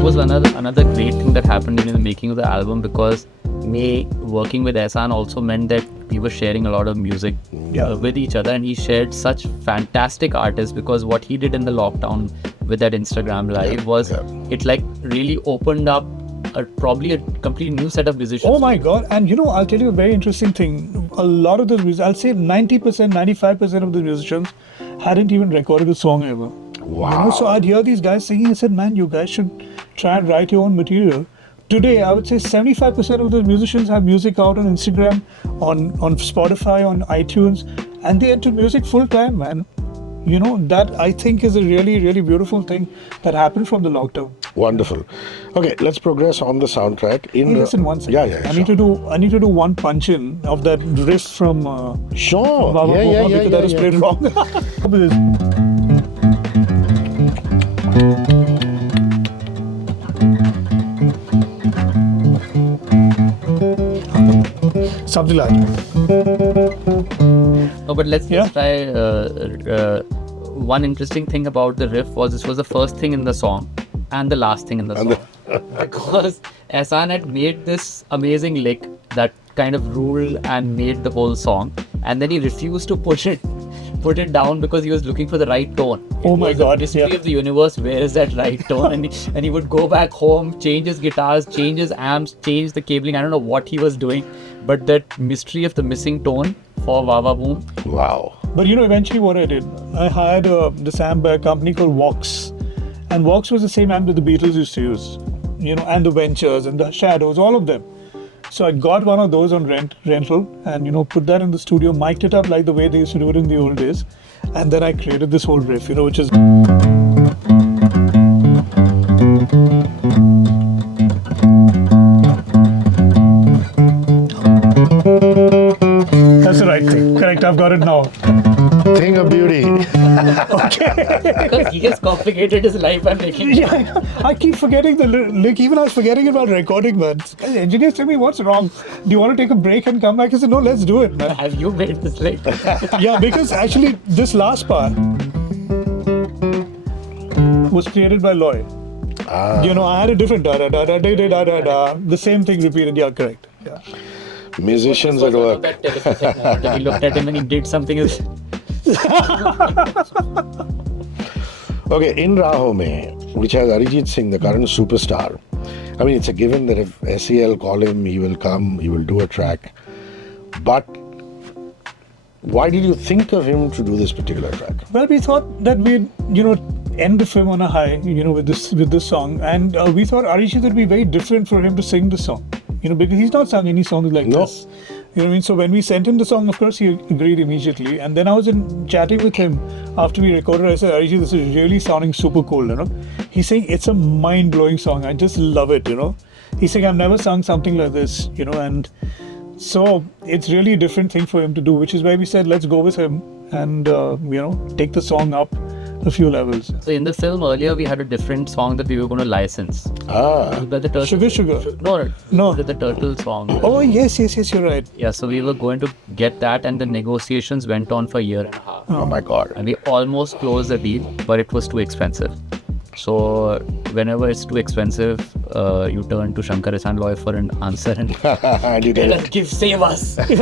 was another great thing that happened in the making of the album, because me working with Ehsaan also meant that we were sharing a lot of music with each other, and he shared such fantastic artists, because what he did in the lockdown with that Instagram live was it like really opened up probably a complete new set of musicians. Oh my God. And I'll tell you a very interesting thing. A lot of those musicians, I'll say 90%, 95% of the musicians hadn't even recorded a song ever. Wow. So I'd hear these guys singing. I said, man, you guys should try and write your own material. Today, I would say 75% of those musicians have music out on Instagram, on Spotify, on iTunes, and they enter music full time, man. That I think is a really, really beautiful thing that happened from the lockdown. Wonderful. Okay, let's progress on the soundtrack. Listen one second. Yeah. I need to do one punch in of that riff from Sure. Va Va Voom, because that was played wrong. Something like that. No, but let's try. One interesting thing about the riff was this was the first thing in the song and the last thing in the song. Because Ehsaan had made this amazing lick that kind of ruled and made the whole song, and then he refused to put it down because he was looking for the right tone. Oh my God! Mystery of the universe, where is that right tone? And he would go back home, change his guitars, change his amps, change the cabling. I don't know what he was doing, but that mystery of the missing tone for Va Va Voom. Wow. But eventually what I did, I hired this amp by a company called Vox. And Vox was the same amp that the Beatles used to use, and the Ventures and the Shadows, all of them. So I got one of those on rental and, put that in the studio, mic'd it up like the way they used to do it in the old days. And then I created this whole riff, which is... That's the right thing. Correct, I've got it now. Thing of beauty. Because he has complicated his life by making it. I keep forgetting the lick. Even I was forgetting about recording, man. The engineers tell me, what's wrong? Do you want to take a break and come back? I said, no, let's do it, man. Have you made this lick? Yeah, because actually this last part was created by Loy. I had a different da-da-da-da-da-da-da-da. The same thing repeated. Yeah, correct. Yeah. Musicians at work. He looked at him and he did something else. Okay, In Raaho Mein, which has Arijit Singh, the current superstar. I mean, it's a given that if SEL call him, he will come, he will do a track. But why did you think of him to do this particular track? Well, we thought that we'd, end the film on a high, with this song. And we thought Arijit would be very different for him to sing the song. Because he's not sung any songs like this. You know what I mean? So when we sent him the song, of course, he agreed immediately. And then I was chatting with him after we recorded. I said, Arijit, this is really sounding super cool, He's saying, it's a mind-blowing song. I just love it, He's saying, I've never sung something like this, and so it's really a different thing for him to do, which is why we said, let's go with him and, take the song up a few levels. So in the film earlier, we had a different song that we were going to license. The Sugar. No. The Turtle song. Oh, yes, you're right. Yeah, so we were going to get that, and the negotiations went on for a year and a half. Oh my God. And we almost closed the deal, but it was too expensive. So whenever it's too expensive, you turn to Shankar Ehsaan Loy for an answer and you did it. Save us. And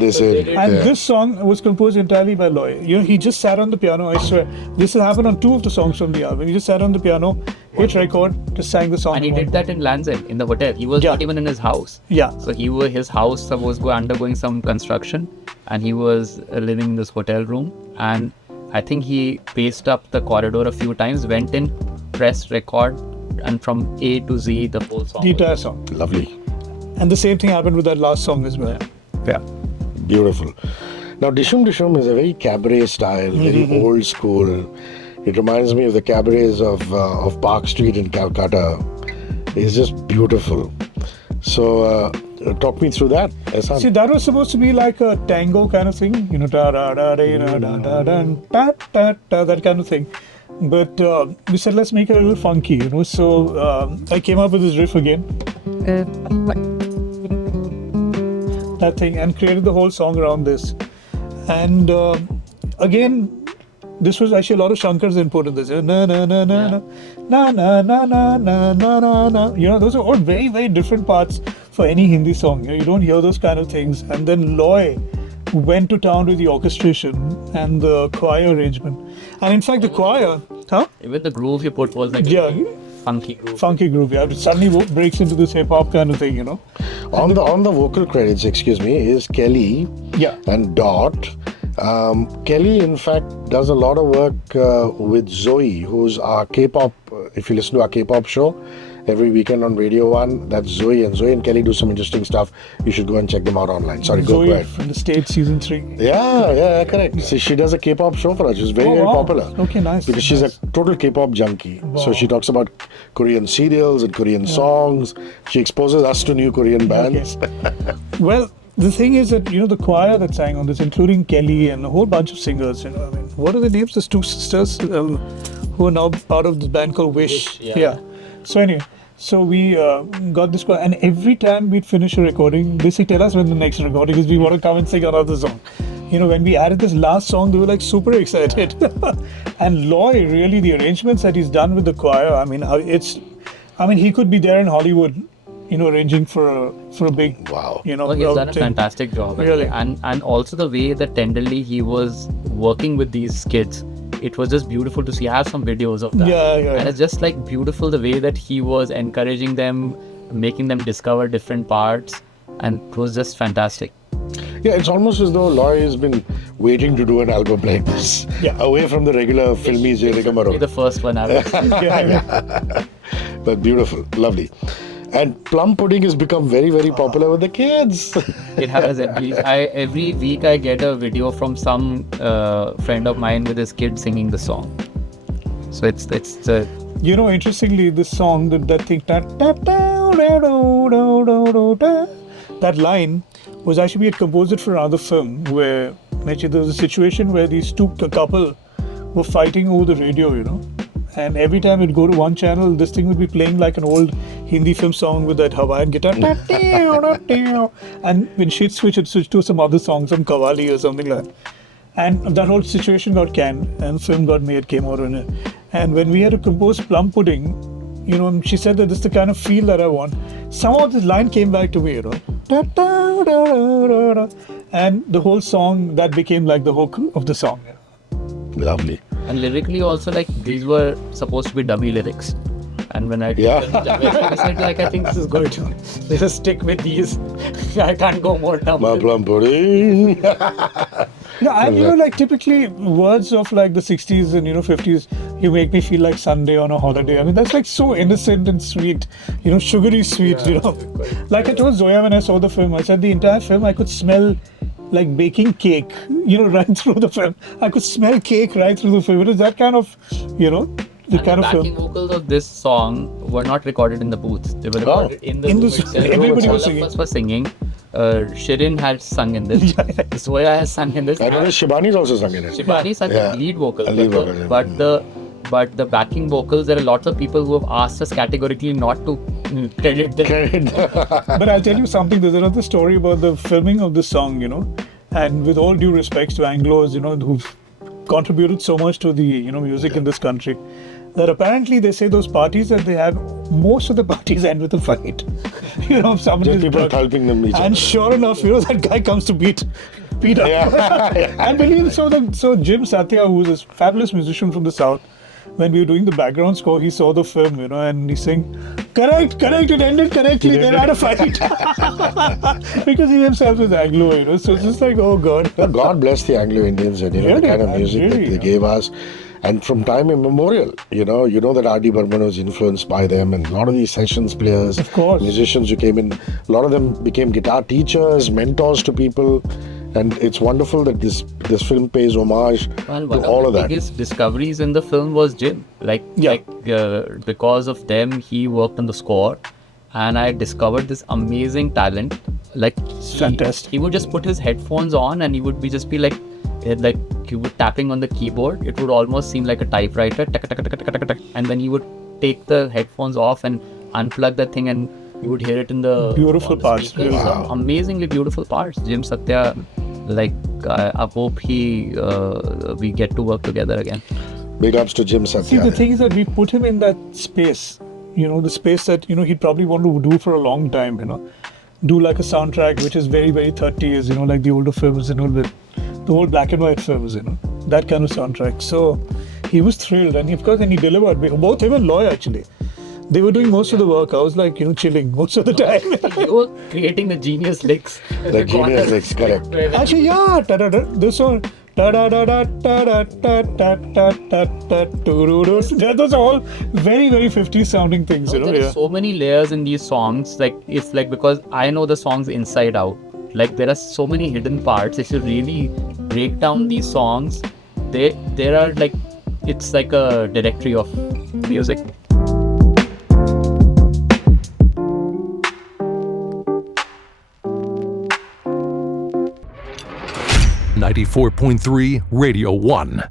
they said, this song was composed entirely by Loy. He just sat on the piano, I swear. This has happened on 2 of the songs from the album. He just sat on the piano, hit record, just sang the song. And he did that in Lanzan, in the hotel. He was not even in his house. Yeah. So his house was undergoing some construction, and he was living in this hotel room. And I think he paced up the corridor a few times, went in, pressed record, and from A to Z, the whole song. The entire song. Lovely. And the same thing happened with that last song as well. Yeah. Beautiful. Now, Dishoom Dishoom is a very cabaret style, very old school. It reminds me of the cabarets of Park Street in Calcutta. It's just beautiful. So, talk me through that, Ehsaan. See, that was supposed to be like a tango kind of thing, that kind of thing. But we said, let's make it a little funky, So I came up with this riff again, that thing, and created the whole song around this. And again, this was actually a lot of Shankar's input in this. Na na na na na na na na na na na na na. You know, those are all very, very different parts for any Hindi song. You don't hear those kind of things. And then Loy went to town with the orchestration and the choir arrangement. And in fact, the choir, Even the groove you put was like funky groove. Funky groove, yeah. It suddenly breaks into this hip hop kind of thing, you know. On the vocal credits, excuse me, is Kelly and Dot. Kelly, in fact, does a lot of work with Zoe, who's our K-pop. If you listen to our K-pop show every weekend on Radio 1, that's Zoe. And Zoe and Kelly do some interesting stuff. You should go and check them out online. Sorry, Zoe go ahead. From the States, season 3. Yeah, correct. See, she does a K-pop show for us. She's very, very popular. Okay, nice. Because she's a total K-pop junkie. So she talks about Korean serials and Korean songs. She exposes us to new Korean bands. Okay. Well, the thing is that, you know, the choir that sang on this, including Kelly and a whole bunch of singers, you know, I mean, what are the names? Those two sisters who are now part of this band called Wish. Yeah. So anyway, so we got this choir, and every time we'd finish a recording, they say, tell us when the next recording is, we want to come and sing another song. You know, when we added this last song, they were like super excited. And Loy, really, the arrangements that he's done with the choir, I mean, he could be there in Hollywood, you know, arranging for a big, you know, he's done a fantastic job. Really. And also the way that tenderly he was working with these kids, it was just beautiful to see. I have some videos of that. And it's just like beautiful the way that he was encouraging them, making them discover different parts, and it was just fantastic. Yeah, it's almost as though Loy has been waiting to do an album like this, away from the regular filmy Jerikamaro. The first one ever. But beautiful, lovely. And Plum Pudding has become very, very popular with the kids. It has. Every week I get a video from some friend of mine with his kid singing the song. So it's you know, interestingly, this song, that thing, that line was actually, we had composed it for another film where actually there was a situation where these couple were fighting over the radio, you know. And every time it'd go to one channel, this thing would be playing like an old Hindi film song with that Hawaiian guitar. And when she'd switch, it'd switch to some other song, some Qawwali or something like that. And that whole situation got canned and film got made, came out on it. And when we had to compose Plum Pudding, you know, she said that this is the kind of feel that I want. Somehow this line came back to me, you know. And the whole song, that became like the hook of the song. Lovely. And lyrically also, like, these were supposed to be dummy lyrics. And when I said, like, I think this is good. Let's just stick with these. I can't go more dumb. My Plum Pudding. Yeah, and you know, like, typically words of like the 60s and, you know, 50s, you make me feel like Sunday on a holiday. I mean, that's like so innocent and sweet, you know, sugary sweet, you know. Like I told Zoya when I saw the film, I said the entire film I could smell like baking cake, you know, right through the film. I could smell cake right through the film. It was that kind of, you know, the kind of film. The backing vocals of this song were not recorded in the booth. They were recorded in the room itself. Everybody was All singing. of us were singing. Shirin had sung in this. Zoya has sung in this. I know Shibani's also sung in it. Shibani sang the lead vocal. Vocal, But the backing vocals, there are lots of people who have asked us categorically not to credit them. But I'll tell you something. There's another story about the filming of this song, you know. And with all due respects to Anglos, you know, who've contributed so much to the, you know, music in this country, that apparently they say those parties that they have, most of the parties end with a fight. You know, somebody Just people helping them each other. And sure enough, you know, that guy comes to beat up. And believe it, so Jim Satya, who's a fabulous musician from the South, when we were doing the background score, he saw the film, you know, and he's saying, correct, it ended correctly, they had a fight. Because he himself is Anglo, you know, so it's just like, oh God. Well, God bless the Anglo-Indians and, you know, the kind of music that they gave us. And from time immemorial, you know that R.D. Burman was influenced by them, and a lot of these sessions players, of course, musicians who came in, a lot of them became guitar teachers, mentors to people. And it's wonderful that this film pays homage to all of that. One of the biggest discoveries in the film was Jim. Because of them, he worked on the score, and I discovered this amazing talent. Like, fantastic. He would just put his headphones on, and he would just be like he would tapping on the keyboard. It would almost seem like a typewriter, and then he would take the headphones off and unplug that thing, and you would hear it in the beautiful parts. Amazingly beautiful parts. Jim Satya, like, I hope we get to work together again. Big ups to Jim Satya. See, the thing is that we put him in that space, the space that, he'd probably want to do for a long time, do like a soundtrack which is very, very 30s, like the older films, with the old black and white films, that kind of soundtrack. So he was thrilled, and of course, he delivered. Both him and Loy, actually. They were doing most of the work. I was like, chilling most of the time. You were creating the genius licks. The genius licks, correct. Actually, yeah, this one. Those are all very, very 50s sounding things, There are so many layers in these songs. Like, it's like, because I know the songs inside out. Like, there are so many hidden parts. If you really break down these songs, there are like, it's like a directory of music. 94.3 Radio 1.